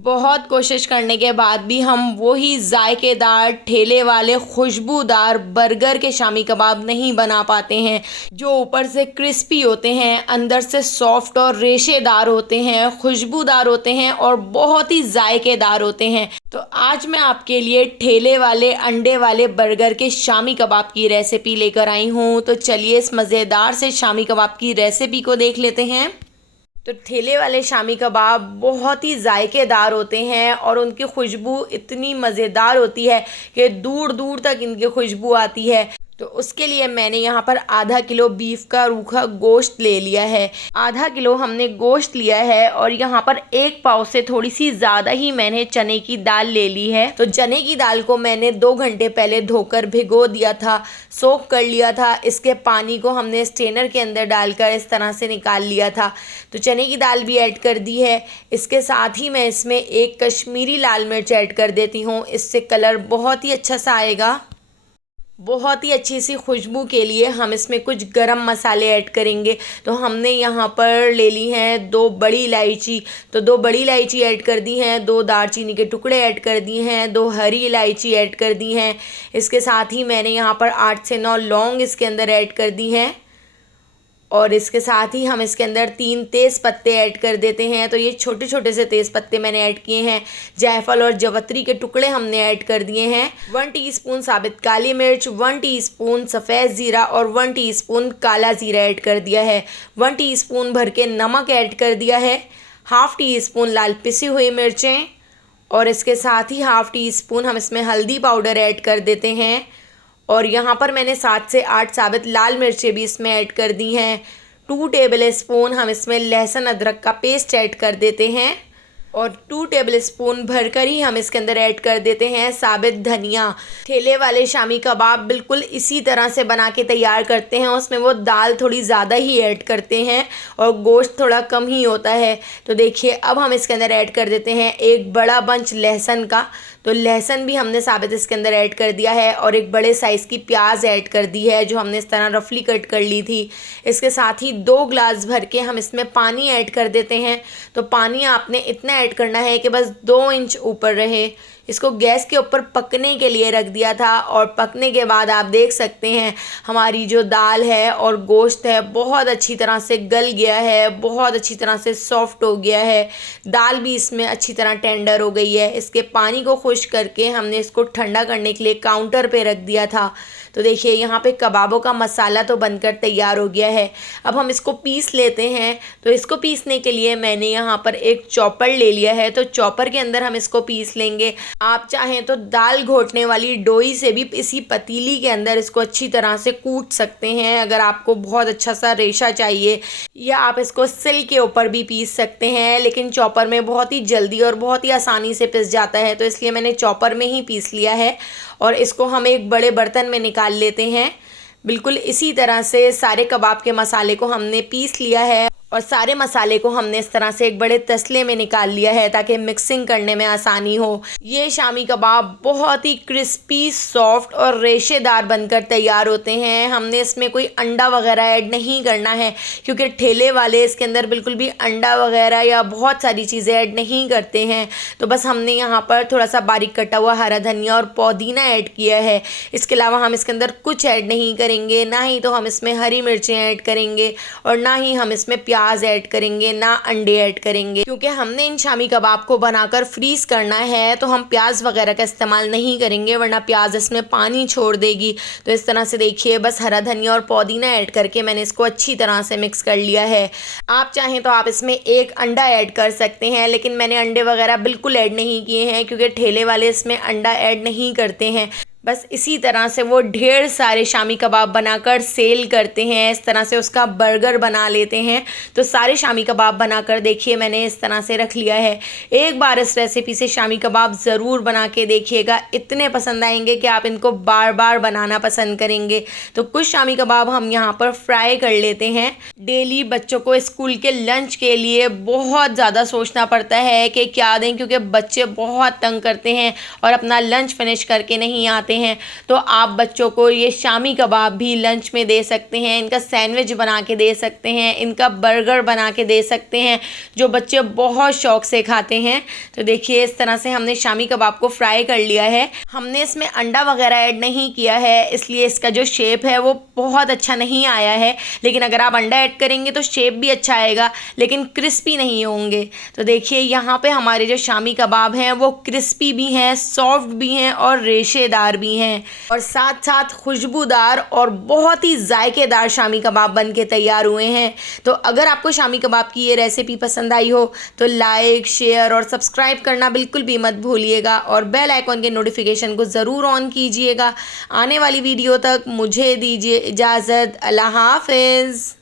बहुत कोशिश करने के बाद भी हम वही जायकेदार ठेले वाले खुशबूदार बर्गर के शामी कबाब नहीं बना पाते हैं, जो ऊपर से क्रिस्पी होते हैं, अंदर से सॉफ्ट और रेशेदार होते हैं, खुशबूदार होते हैं और बहुत ही जायकेदार होते हैं। तो आज मैं आपके लिए ठेले वाले अंडे वाले बर्गर के शामी कबाब की रेसिपी लेकर आई हूँ। तो चलिए इस मज़ेदार से शामी कबाब की रेसिपी को देख लेते हैं। तो ठेले वाले शामी कबाब बहुत ही जायकेदार होते हैं और उनकी खुशबू इतनी मज़ेदार होती है कि दूर दूर तक इनकी खुशबू आती है। तो उसके लिए मैंने यहाँ पर आधा किलो बीफ का रूखा गोश्त ले लिया है। आधा किलो हमने गोश्त लिया है और यहाँ पर एक पाव से थोड़ी सी ज़्यादा ही मैंने चने की दाल ले ली है। तो चने की दाल को मैंने 2 घंटे पहले धोकर भिगो दिया था, सोक कर लिया था। इसके पानी को हमने स्ट्रेनर के अंदर डालकर इस तरह से निकाल लिया था। तो चने की दाल भी ऐड कर दी है। इसके साथ ही मैं इसमें एक कश्मीरी लाल मिर्च ऐड कर देती हूँ, इससे कलर बहुत ही अच्छा सा आएगा। बहुत ही अच्छी सी खुशबू के लिए हम इसमें कुछ गरम मसाले ऐड करेंगे। तो हमने यहाँ पर ले ली हैं 2 बड़ी इलायची, तो 2 बड़ी इलायची ऐड कर दी हैं, 2 दालचीनी के टुकड़े ऐड कर दिए हैं, 2 हरी इलायची ऐड कर दी हैं। इसके साथ ही मैंने यहाँ पर 8 से 9 लौंग इसके अंदर ऐड कर दी हैं और इसके साथ ही हम इसके अंदर 3 तेज़ पत्ते ऐड कर देते हैं। तो ये छोटे छोटे से तेज़ पत्ते मैंने ऐड किए हैं। जायफल और जवत्री के टुकड़े हमने ऐड कर दिए हैं। 1 टीस्पून साबित काली मिर्च, 1 टीस्पून सफ़ेद ज़ीरा और 1 टीस्पून काला ज़ीरा ऐड कर दिया है। 1 टीस्पून भर के नमक ऐड कर दिया है। हाफ़ टी स्पून लाल पिसी हुई मिर्चें और इसके साथ ही हाफ़ टी स्पून हम इसमें हल्दी पाउडर ऐड कर देते हैं। और यहाँ पर मैंने 7 से 8 साबित लाल मिर्चें भी इसमें ऐड कर दी हैं। 2 टेबल स्पून हम इसमें लहसुन अदरक का पेस्ट ऐड कर देते हैं और 2 टेबल स्पून भरकर ही हम इसके अंदर ऐड कर देते हैं साबित धनिया। ठेले वाले शामी कबाब बिल्कुल इसी तरह से बना के तैयार करते हैं, उसमें वो दाल थोड़ी ज़्यादा ही ऐड करते हैं और गोश्त थोड़ा कम ही होता है। तो देखिए अब हम इसके अंदर ऐड कर देते हैं एक बड़ा बंच लहसुन का। तो लहसुन भी हमने साबित इसके अंदर ऐड कर दिया है और एक बड़े साइज़ की प्याज ऐड कर दी है, जो हमने इस तरह रफली कट कर ली थी। इसके साथ ही 2 ग्लास भर के हम इसमें पानी ऐड कर देते हैं। तो पानी आपने इतना ऐड करना है कि बस 2 इंच ऊपर रहे। इसको गैस के ऊपर पकने के लिए रख दिया था और पकने के बाद आप देख सकते हैं हमारी जो दाल है और गोश्त है बहुत अच्छी तरह से गल गया है, बहुत अच्छी तरह से सॉफ्ट हो गया है। दाल भी इसमें अच्छी तरह टेंडर हो गई है। इसके पानी को खुश्क करके हमने इसको ठंडा करने के लिए काउंटर पे रख दिया था। तो देखिए यहाँ पे कबाबों का मसाला तो बनकर तैयार हो गया है। अब हम इसको पीस लेते हैं। तो इसको पीसने के लिए मैंने यहाँ पर एक चॉपर ले लिया है। तो चॉपर के अंदर हम इसको पीस लेंगे। आप चाहें तो दाल घोटने वाली डोई से भी इसी पतीली के अंदर इसको अच्छी तरह से कूट सकते हैं, अगर आपको बहुत अच्छा सा रेशा चाहिए, या आप इसको सिल के ऊपर भी पीस सकते हैं। लेकिन चॉपर में बहुत ही जल्दी और बहुत ही आसानी से पिस जाता है, तो इसलिए मैंने चॉपर में ही पीस लिया है। और इसको हम एक बड़े बर्तन में निकाल लेते हैं। बिल्कुल इसी तरह से सारे कबाब के मसाले को हमने पीस लिया है और सारे मसाले को हमने इस तरह से एक बड़े तसले में निकाल लिया है ताकि मिक्सिंग करने में आसानी हो। ये शामी कबाब बहुत ही क्रिस्पी, सॉफ्ट और रेशेदार बनकर तैयार होते हैं। हमने इसमें कोई अंडा वगैरह ऐड नहीं करना है, क्योंकि ठेले वाले इसके अंदर बिल्कुल भी अंडा वगैरह या बहुत सारी चीज़ें ऐड नहीं करते हैं। तो बस हमने यहाँ पर थोड़ा सा बारीक कटा हुआ हरा धनिया और पुदीना ऐड किया है। इसके अलावा हम इसके अंदर कुछ ऐड नहीं करेंगे, ना ही तो हम इसमें हरी मिर्चें ऐड करेंगे और ना ही हम इसमें प्याज ऐड करेंगे, ना अंडे ऐड करेंगे। क्योंकि हमने इन शामी कबाब को बनाकर फ्रीज करना है, तो हम प्याज वगैरह का इस्तेमाल नहीं करेंगे, वरना प्याज इसमें पानी छोड़ देगी। तो इस तरह से देखिए बस हरा धनिया और पुदीना ऐड करके मैंने इसको अच्छी तरह से मिक्स कर लिया है। आप चाहें तो आप इसमें एक अंडा ऐड कर सकते हैं, लेकिन मैंने अंडे वगैरह बिल्कुल ऐड नहीं किए हैं, क्योंकि ठेले वाले इसमें अंडा ऐड नहीं करते हैं। बस इसी तरह से वो ढेर सारे शामी कबाब बनाकर सेल करते हैं, इस तरह से उसका बर्गर बना लेते हैं। तो सारे शामी कबाब बनाकर देखिए मैंने इस तरह से रख लिया है। एक बार इस रेसिपी से शामी कबाब ज़रूर बना के देखिएगा, इतने पसंद आएंगे कि आप इनको बार बार बनाना पसंद करेंगे। तो कुछ शामी कबाब हम यहाँ पर फ्राई कर लेते हैं। डेली बच्चों को स्कूल के लंच के लिए बहुत ज़्यादा सोचना पड़ता है कि क्या दें, क्योंकि बच्चे बहुत तंग करते हैं और अपना लंच फिनिश करके नहीं आते खाते हैं, तो आप बच्चों को ये शामी कबाब भी लंच में दे सकते हैं, इनका सैंडविच बना के दे सकते हैं, इनका बर्गर बना के दे सकते हैं, जो बच्चे बहुत शौक से खाते हैं। तो देखिए इस तरह से हमने शामी कबाब को फ्राई कर लिया है। हमने इसमें अंडा वगैरह ऐड नहीं किया है, इसलिए इसका जो शेप है वो बहुत अच्छा नहीं आया है, लेकिन अगर आप अंडा ऐड करेंगे तो शेप भी अच्छा आएगा, लेकिन क्रिस्पी नहीं होंगे। तो देखिए यहाँ पे हमारे जो शामी कबाब हैं वो क्रिस्पी भी हैं, सॉफ्ट भी हैं और रेशेदार भी हैं, और साथ साथ खुशबूदार और बहुत ही जायकेदार शामी कबाब बन के तैयार हुए हैं। तो अगर आपको शामी कबाब की ये रेसिपी पसंद आई हो तो लाइक, शेयर और सब्सक्राइब करना बिल्कुल भी मत भूलिएगा, और बेल आइकॉन के नोटिफिकेशन को ज़रूर ऑन कीजिएगा। आने वाली वीडियो तक मुझे दीजिए इजाज़त। अल्लाह हाफ़िज़।